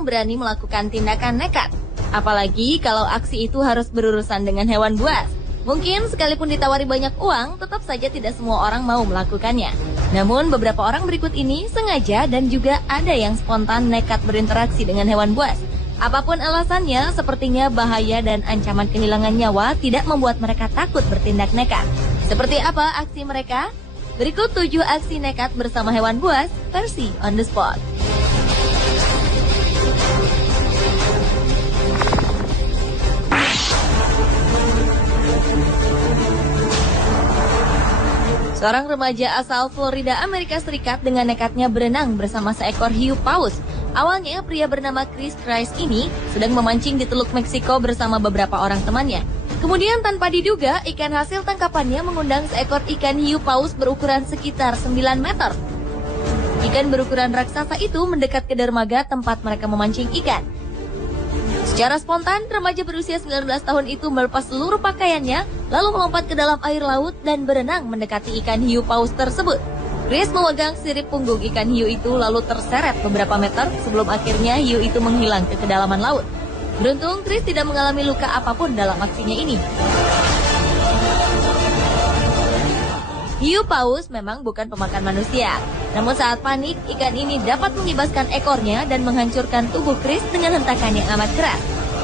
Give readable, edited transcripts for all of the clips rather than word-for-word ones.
orang berani melakukan tindakan nekat. Apalagi kalau aksi itu harus berurusan dengan hewan buas. Mungkin sekalipun ditawari banyak uang, tetap saja tidak semua orang mau melakukannya. Namun beberapa orang berikut ini sengaja dan juga ada yang spontan nekat berinteraksi dengan hewan buas. Apapun alasannya, sepertinya bahaya dan ancaman kehilangan nyawa tidak membuat mereka takut bertindak nekat. Seperti apa aksi mereka? Berikut 7 aksi nekat bersama hewan buas versi on the spot. Seorang remaja asal Florida, Amerika Serikat dengan nekatnya berenang bersama seekor hiu paus. Awalnya pria bernama Chris Christ ini sedang memancing di Teluk Meksiko bersama beberapa orang temannya. Kemudian tanpa diduga, ikan hasil tangkapannya mengundang seekor ikan hiu paus berukuran sekitar 9 meter. Ikan berukuran raksasa itu mendekat ke dermaga tempat mereka memancing ikan. Secara spontan, remaja berusia 19 tahun itu melepas seluruh pakaiannya, lalu melompat ke dalam air laut dan berenang mendekati ikan hiu paus tersebut. Chris memegang sirip punggung ikan hiu itu lalu terseret beberapa meter sebelum akhirnya hiu itu menghilang ke kedalaman laut. Beruntung, Chris tidak mengalami luka apapun dalam aksinya ini. Hiu paus memang bukan pemakan manusia. Namun saat panik, ikan ini dapat mengibaskan ekornya dan menghancurkan tubuh Chris dengan hentakan yang amat keras.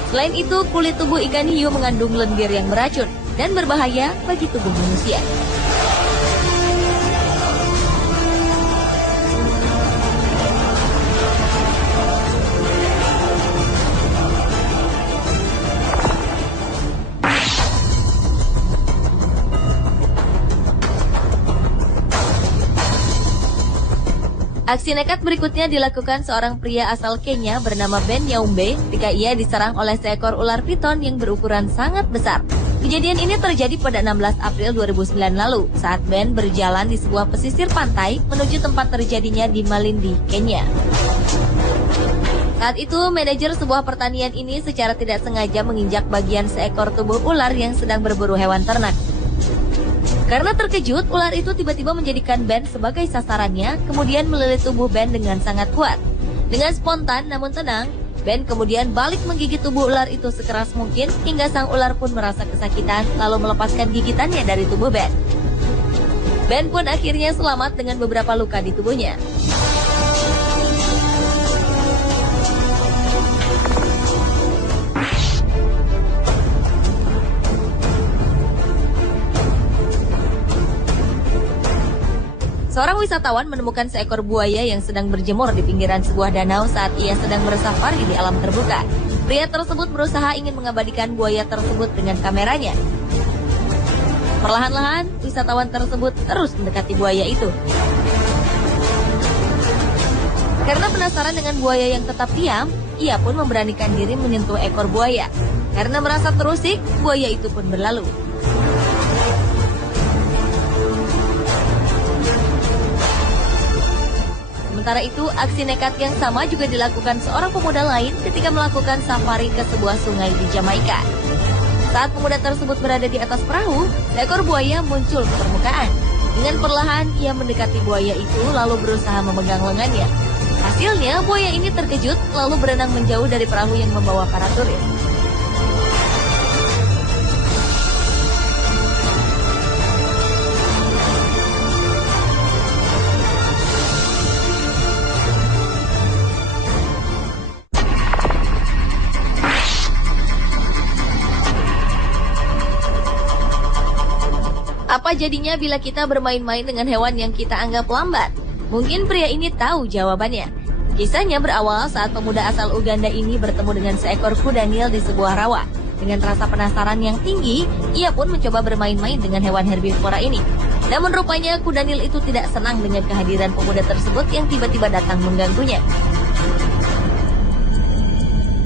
Selain itu, kulit tubuh ikan hiu mengandung lendir yang beracun dan berbahaya bagi tubuh manusia. Aksi nekat berikutnya dilakukan seorang pria asal Kenya bernama Ben Nyaumbe ketika ia diserang oleh seekor ular piton yang berukuran sangat besar. Kejadian ini terjadi pada 16 April 2009 lalu saat Ben berjalan di sebuah pesisir pantai menuju tempat terjadinya di Malindi, Kenya. Saat itu, manajer sebuah pertanian ini secara tidak sengaja menginjak bagian seekor tubuh ular yang sedang berburu hewan ternak. Karena terkejut, ular itu tiba-tiba menjadikan Ben sebagai sasarannya, kemudian melilit tubuh Ben dengan sangat kuat. Dengan spontan namun tenang, Ben kemudian balik menggigit tubuh ular itu sekeras mungkin hingga sang ular pun merasa kesakitan lalu melepaskan gigitannya dari tubuh Ben. Ben pun akhirnya selamat dengan beberapa luka di tubuhnya. Seorang wisatawan menemukan seekor buaya yang sedang berjemur di pinggiran sebuah danau saat ia sedang bersafari di alam terbuka. Pria tersebut berusaha ingin mengabadikan buaya tersebut dengan kameranya. Perlahan-lahan, wisatawan tersebut terus mendekati buaya itu. Karena penasaran dengan buaya yang tetap diam, ia pun memberanikan diri menyentuh ekor buaya. Karena merasa terusik, buaya itu pun berlalu. Sementara itu, aksi nekat yang sama juga dilakukan seorang pemuda lain ketika melakukan safari ke sebuah sungai di Jamaika. Saat pemuda tersebut berada di atas perahu, seekor buaya muncul ke permukaan. Dengan perlahan, ia mendekati buaya itu lalu berusaha memegang lengannya. Hasilnya, buaya ini terkejut lalu berenang menjauh dari perahu yang membawa para turis. Apa jadinya bila kita bermain-main dengan hewan yang kita anggap lambat? Mungkin pria ini tahu jawabannya. Kisahnya berawal saat pemuda asal Uganda ini bertemu dengan seekor kuda Nil di sebuah rawa. Dengan rasa penasaran yang tinggi, ia pun mencoba bermain-main dengan hewan herbivora ini. Namun rupanya kuda Nil itu tidak senang dengan kehadiran pemuda tersebut yang tiba-tiba datang mengganggunya.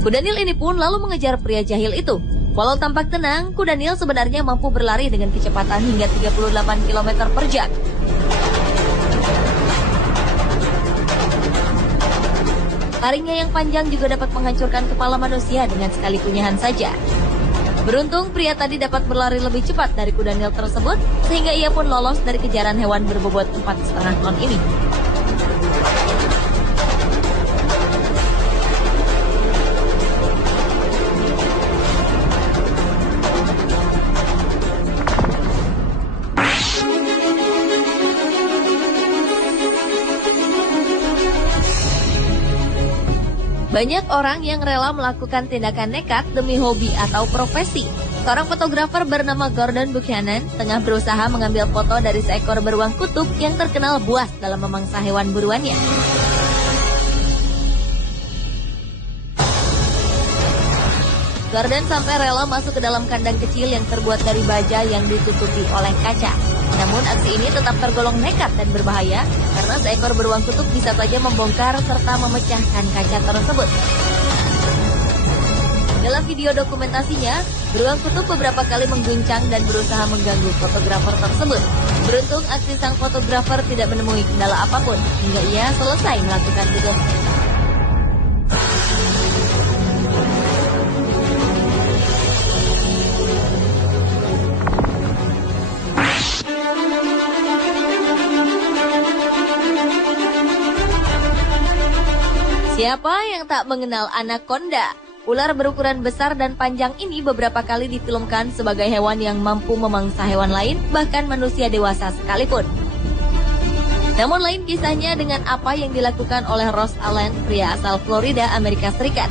Kuda Nil ini pun lalu mengejar pria jahil itu. Walau tampak tenang, kuda Nil sebenarnya mampu berlari dengan kecepatan hingga 38 km per jam. Taringnya yang panjang juga dapat menghancurkan kepala manusia dengan sekali kunyahan saja. Beruntung pria tadi dapat berlari lebih cepat dari kuda Nil tersebut, sehingga ia pun lolos dari kejaran hewan berbobot 4,5 ton ini. Banyak orang yang rela melakukan tindakan nekat demi hobi atau profesi. Seorang fotografer bernama Gordon Buchanan tengah berusaha mengambil foto dari seekor beruang kutub yang terkenal buas dalam memangsa hewan buruannya. Gordon sampai rela masuk ke dalam kandang kecil yang terbuat dari baja yang ditutupi oleh kaca. Namun aksi ini tetap tergolong nekat dan berbahaya karena seekor beruang kutub bisa saja membongkar serta memecahkan kaca tersebut. Dalam video dokumentasinya, beruang kutub beberapa kali mengguncang dan berusaha mengganggu fotografer tersebut. Beruntung aksi sang fotografer tidak menemui kendala apapun hingga ia selesai melakukan tugasnya. Siapa yang tak mengenal anaconda? Ular berukuran besar dan panjang ini beberapa kali difilmkan sebagai hewan yang mampu memangsa hewan lain, bahkan manusia dewasa sekalipun. Namun lain kisahnya dengan apa yang dilakukan oleh Ross Allen, pria asal Florida, Amerika Serikat.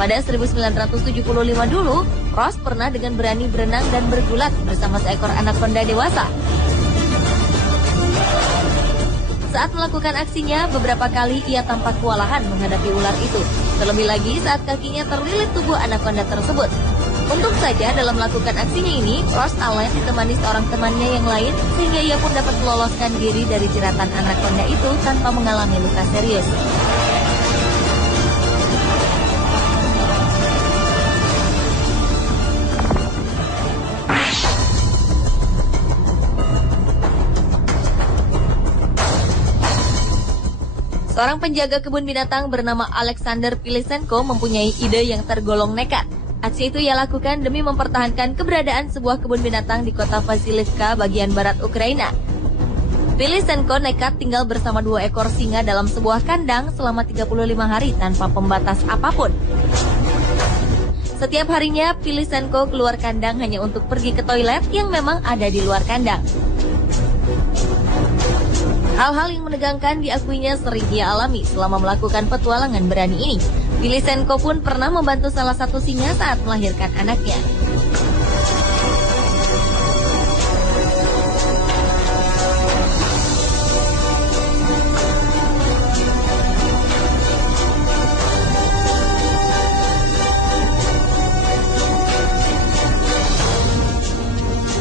Pada 1975 dulu, Ross pernah dengan berani berenang dan bergulat bersama seekor anaconda dewasa. Saat melakukan aksinya, beberapa kali ia tampak kewalahan menghadapi ular itu. Terlebih lagi saat kakinya terlilit tubuh anaconda tersebut. Untung saja dalam melakukan aksinya ini, Ross Allen ditemani seorang temannya yang lain, sehingga ia pun dapat meloloskan diri dari jeratan anaconda itu tanpa mengalami luka serius. Seorang penjaga kebun binatang bernama Alexander Pilisenko mempunyai ide yang tergolong nekat. Aksi itu ia lakukan demi mempertahankan keberadaan sebuah kebun binatang di kota Vasilivka, bagian barat Ukraina. Pilisenko nekat tinggal bersama 2 ekor singa dalam sebuah kandang selama 35 hari tanpa pembatas apapun. Setiap harinya, Pilisenko keluar kandang hanya untuk pergi ke toilet yang memang ada di luar kandang. Hal-hal yang menegangkan diakuinya sering ia alami selama melakukan petualangan berani ini. Pilisenko pun pernah membantu salah satu singa saat melahirkan anaknya.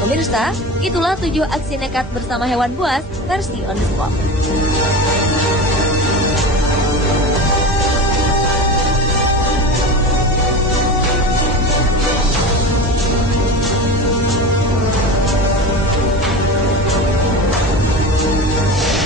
Pemirsa, itulah 7 aksi nekat bersama hewan buas versi On The Spot.